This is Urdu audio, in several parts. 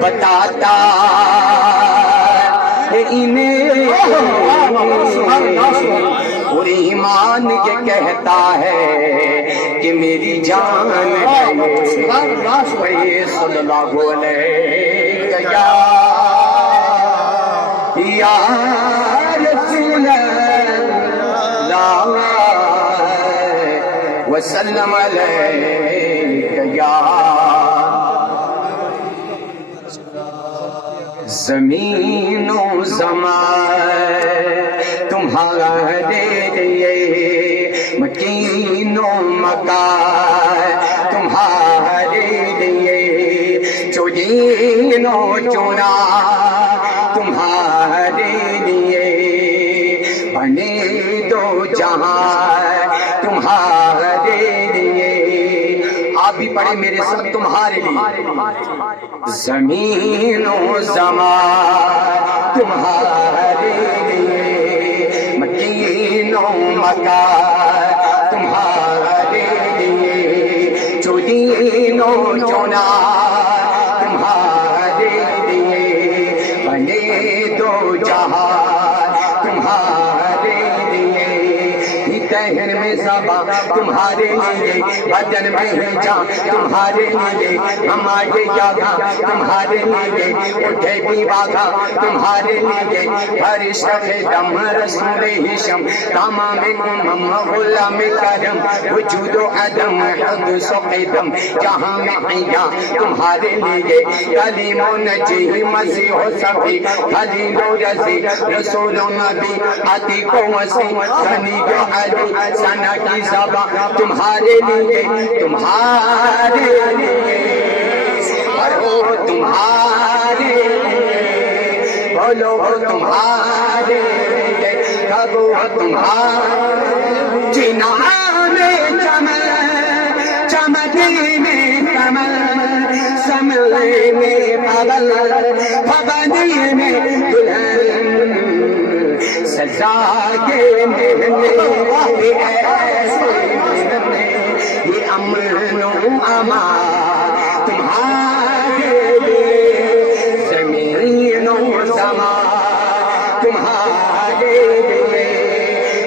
بتاتا ہے انہیں اور ایمان یہ کہتا ہے کہ میری جان ہے صلی اللہ علیہ یا رسول اللہ وسلم علیہ یا زمین و زمان تمہارے لیے مکین و مکان تمہارے لیے چنین و چنا تمہارے لیے بنے دو جہاں تمہارے لیے آپ بھی پڑھیں میرے ساتھ تمہارے لیے زمین و زمان تمہارے لیے مکین و مکان تمہارے لیے چنین و چنا تمہارے لیے بنے دو جہاں تمہارے لیے دہر میں زباں تمہارے لیے بدن میں ہی جان تمہارے لیے ہمارے جگہ تمہارے لیے اٹھے بھی باغا تمہارے لیے فرشتہ دم رسول ہشم تمام امم غلام کرم وجود و عدم حدث و قدم جہاں میں حیا تمہارے لیے کلیم و نجیح مسیح و صفی خلیل و رضی رسول و نبی عتیق و وسیع غنی و علی سنا کی زبان تمہارے لیے تمہارے لیے پڑھو تمہارے لیے بولو تمہارے لیے کہو تمہارے جنا میں چمن چمکینے کمل سملے میں پگل پبندی میں دلہن سزا کے مہنے ایسے مہنے یہ امن و امان تمہارے لیے زمین و زمان تمہارے لیے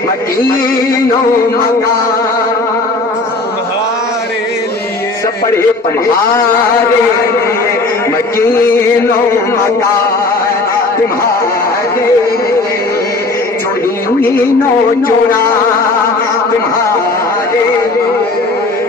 مکین و مکان تمہارے لیے سب پڑھے تمہارے لیے مکین و مکان تمہارے لیے نو چورا تمہارے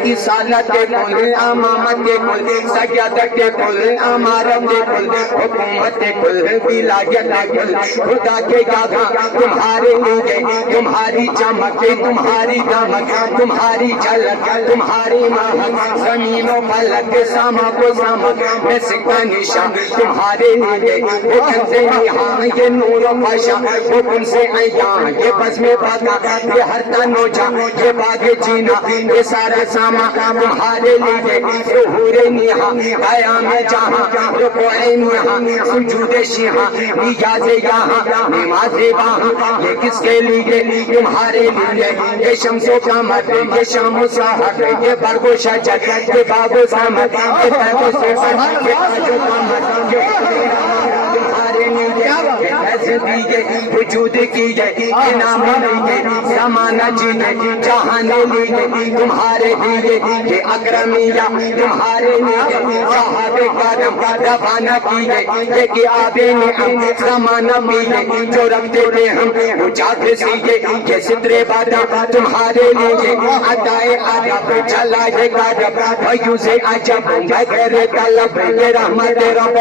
رسالت کل امامت کل سجادت کل امارت کل حکومت کل ولایت کل خدا کے گاہاں تمہارے لیے تمہاری چمک تمہاری دمک تمہاری جھلک تمہاری مہک زمین و فلک سما کو سمک میں سکہ نشان تمہارے لیے حکم سے یہاں یہ نور و فشاں حکم سے ایاں یہ بزم پاکا یہ ہر تن و جان یہ باغ جینا یہ سارا ساما تمہارے لیے ظہور نیہاں قیام جہاں رکوع نیہاں سجود شیہاں نیاز یہاں نماز وہاں یہ کس کے لیے تمہارے لیے یہ شمس و قمر یہ شام و سحر یہ برق و شجر یہ باغ و ثمر یہ تیغ و سفر یہ تاج و قمر تمہارے لیے دیے وجود کیے انعام لیے زمانہ جینے جہان لیے تمہارے لیے یہ اکرمیہ تمہارے لیے صحابہ کرام روانہ کیے یہ کہ آبے نعم زمانہ پیے جو رکھتے تھے ہم وہ جاتے سیے یہ ستر بادہ تمہارے لیے عطائے عرب جلائے غرب فیوز عجب بغیر طلب یہ رحمت رب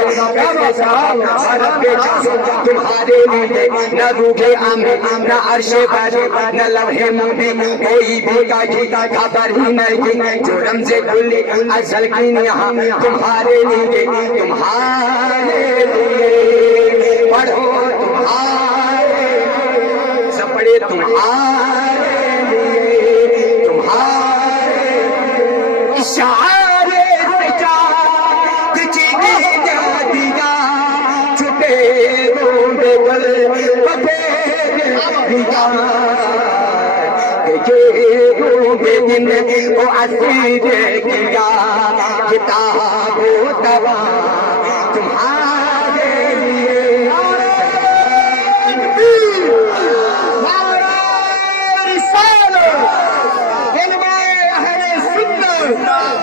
تمہارے لیے نہ روح امر نہ عرش بر نہ لوح مبی کوئی بھی کاجی خبر ہی نہیں جو رمز کلی ازل کی یہاں تمہارے لیے پڑھو تمہارے سب پڑھے تمہارے اشارے سے جات جینے دیا چھپے روبے گل دن کو اسیر کیا کتاب و دوا تمہارے لیے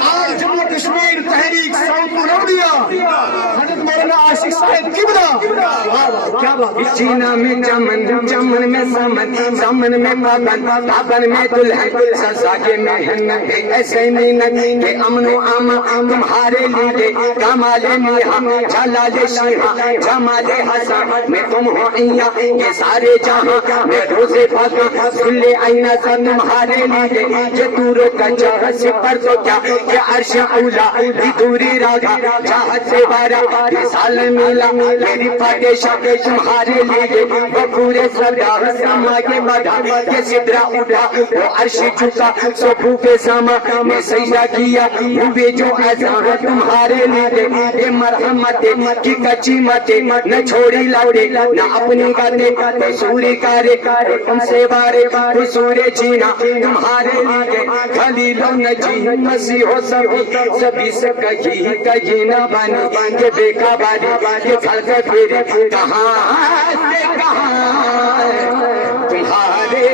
آج جموں کشمیر تحریک صوت الاولیاء حضرت مولانا عاشق صاحب قبلہ کیا بات سینہ میں چمن چمن میں سمن سمن میں پابن پابن میں دلہن سرساجے میں ہنت ایسے مینت کہ امن و امان تمہارے لیے کمال میاں جلال شیحہ جمال حسن میں تم ہو عیاں یہ سارے جہاں میں روزے پاکاں کھلے آئینہ سا تمہارے لیے یہ دوروں کا جہاں سے پر تو کیا یہ عرش اولا بھی دوری راگا جہاں سے بارا یہ سال میلا میری فاتشہ تمہارے لیے وہ پورے صدا سما کے بڑھا یہ صدرہ اٹھا وہ عرش چکا صبح کے سما میں سجدہ کیا ہوئے جو اذان تمہارے لیے یہ مرحمت کی کچی مٹے نہ چھوڑی لاؤڑے نہ اپنی گاتے قصوری کارے تم سے بارے قصورے جینا تمہارے لیے خلیل و نجی مسیح و سبھی سے کہیں نہ بانی یہ بے قباری یہ پھلک پھیرے کہاں سے کہاں تمہارے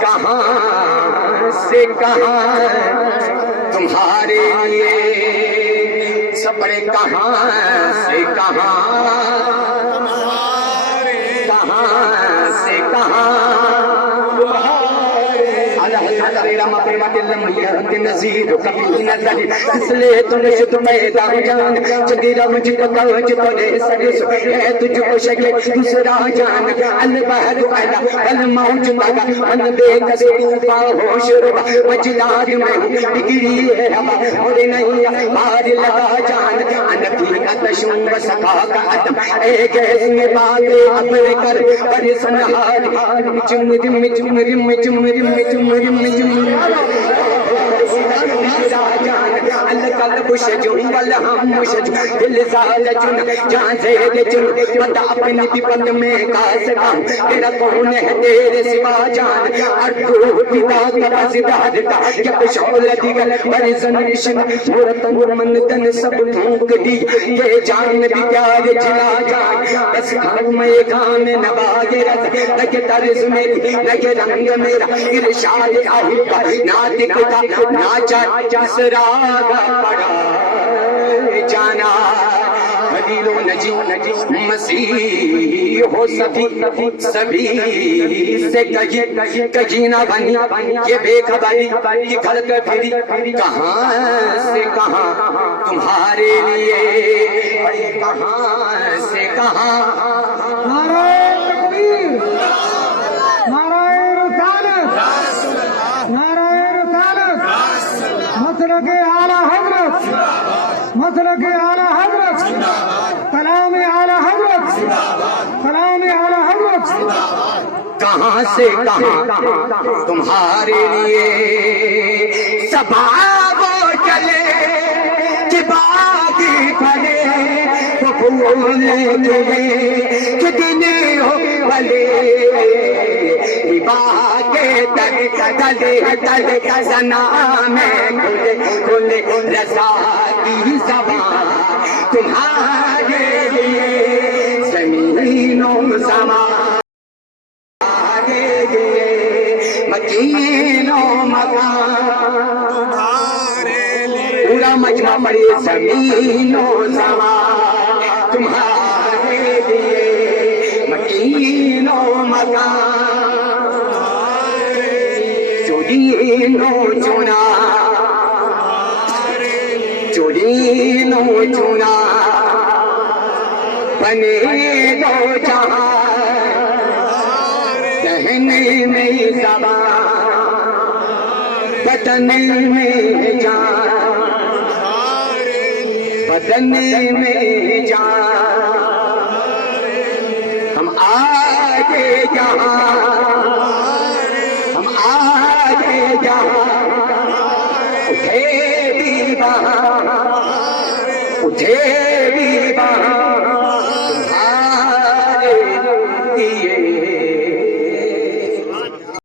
کہاں سے کہاں تمہارے لیے سپرے کہاں سے کہاں کہاں سے کہاں نظیر کبھی نظر اس لیے تو نے شد میدان جان چگیرہ مجھ کو توجہ تو نے سرس ہے تجھ کو شکے دوسرا جان البحر اعلیٰ الموج مگا من بے کسی اوپا ہو شروع مجلاد میں ڈگری ہے ہوا اور نہیں مار لگا جان انفی اتشوں بسکا کا عدم ایک ایسی باتیں اپنے کر پر سنہار چمرم چمرم چمرم چمرم چمرم القلب شجون والہم شجون دل زال چن جان زید چن بتا اپنی پت میں کاس کام تیرا کون ہے تیرے سوا جان اردو پیتا کا زداد کا جب شعول دیگر برزنشن مورتن من تن سب پھونک دی یہ جان بھی پیار جلا جان بس کھان میں کام نباگ رض لگے طرز میری لگے رنگ میرا ارشاد آہبا ناطق کا ناچا جسراغا پڑا جانا خلیل و نجی مسیح ہو سبھی سے کہیں نہ بنی یہ بے خبری یہ کھلک پھری کہاں سے کہاں تمہارے لیے کہاں سے کہاں نعرہ تکبیر نعرہ رسالت نعرہ رسالت مسلک اعلی حضرت مسلک اعلی حضرت کلام اعلی حضرت کلام اعلی حضرت کہاں سے کہاں تمہارے لیے سبا وہ چلے کہ باغی کھلے وہ پھولے تمہیں کتنے ہو بلے باغے تلے سنا میں کھلے رضا کی زبان تمہارے لیے زمین و زمان مکین و مکان پورا مجمع پڑے زمین و زمان تمہارے لیے مکین و مکان چولین و چنا چولین و چنا بنے دو جہاں کہنے میں زبان بدن میں جان بدن میں جان ہم آگے جہاں ہم آگے جہاں اٹھے بھی وہاں اٹھے بھی وہاں